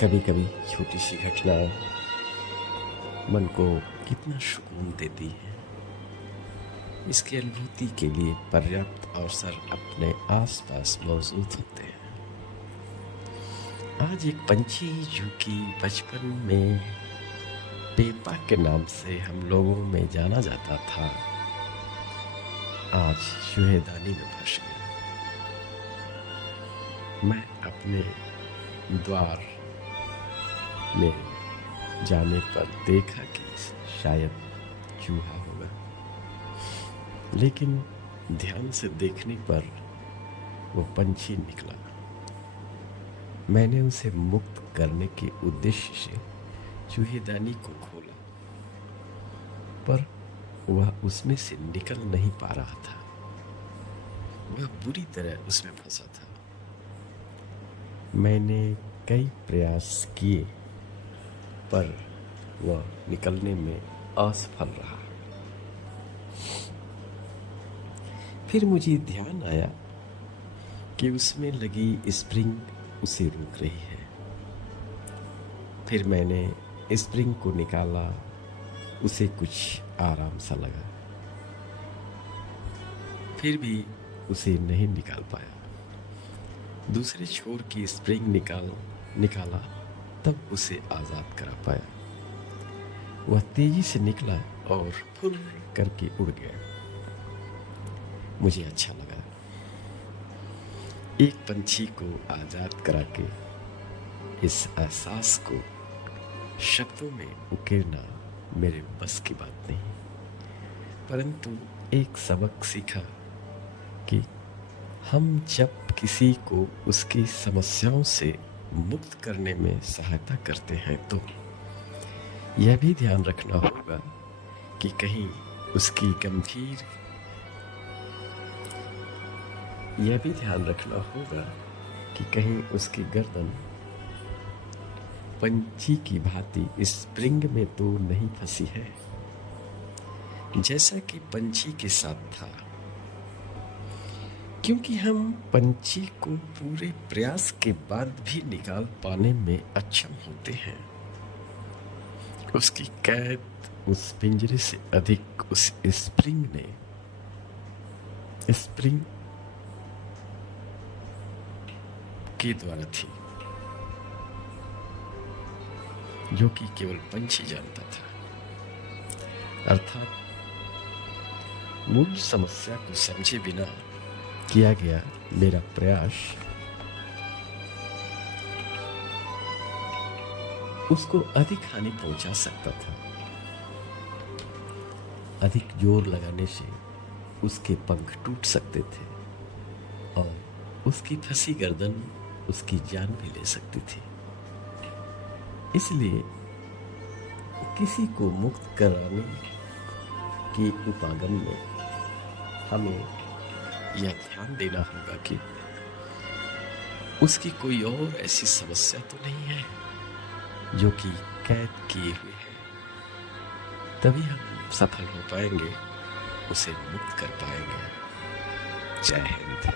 कभी कभी छोटी सी घटना मन को कितना सुकून देती है, इसकी अनुभूति के लिए पर्याप्त अवसर अपने आसपास मौजूद होते हैं। आज एक पंछी जो कि बचपन में पेपा के नाम से हम लोगों में जाना जाता था, आज चूहेदानी में फंस गया। मैं अपने द्वार में जाने पर देखा कि शायद चूहा होगा, लेकिन ध्यान से देखने पर वो पंछी निकला। मैंने उसे मुक्त करने के उद्देश्य से चूहेदानी को खोला, पर वह उसमें से निकल नहीं पा रहा था। वह बुरी तरह उसमें फंसा था। मैंने कई प्रयास किए, पर वह निकलने में असफल रहा। फिर मुझे ध्यान आया कि उसमें लगी स्प्रिंग उसे रोक रही है। फिर मैंने स्प्रिंग को निकाला, उसे कुछ आराम सा लगा, फिर भी उसे नहीं निकाल पाया। दूसरे छोर की स्प्रिंग निकाला, तब उसे आज़ाद करा पाया। वह तेजी से निकला और फुर करके उड़ गया। मुझे अच्छा लगा। एक पंछी को आज़ाद करा के इस एहसास को शब्दों में उकेरना मेरे बस की बात नहीं, परंतु एक सबक सीखा कि हम जब किसी को उसकी समस्याओं से मुक्त करने में सहायता करते हैं तो यह भी ध्यान रखना होगा कि कहीं उसकी गर्दन पंछी की भांति स्प्रिंग में तो नहीं फंसी है, जैसा कि पंछी के साथ था। क्योंकि हम पंछी को पूरे प्रयास के बाद भी निकाल पाने में अक्षम होते हैं, उसकी कैद उस पिंजरे से अधिक उस स्प्रिंग के द्वारा थी, जो कि केवल पंछी जानता था। अर्थात मूल समस्या को समझे बिना किया गया मेरा प्रयास उसको अधिक हानि पहुंचा सकता था। अधिक जोर लगाने से उसके पंख टूट सकते थे और उसकी फंसी गर्दन उसकी जान भी ले सकती थी। इसलिए किसी को मुक्त कराने की उपागम में हमें यह ध्यान देना होगा कि उसकी कोई और ऐसी समस्या तो नहीं है जो कि कैद किए हुए है। तभी हम सफल हो पाएंगे, उसे मुक्त कर पाएंगे। जय हिंद।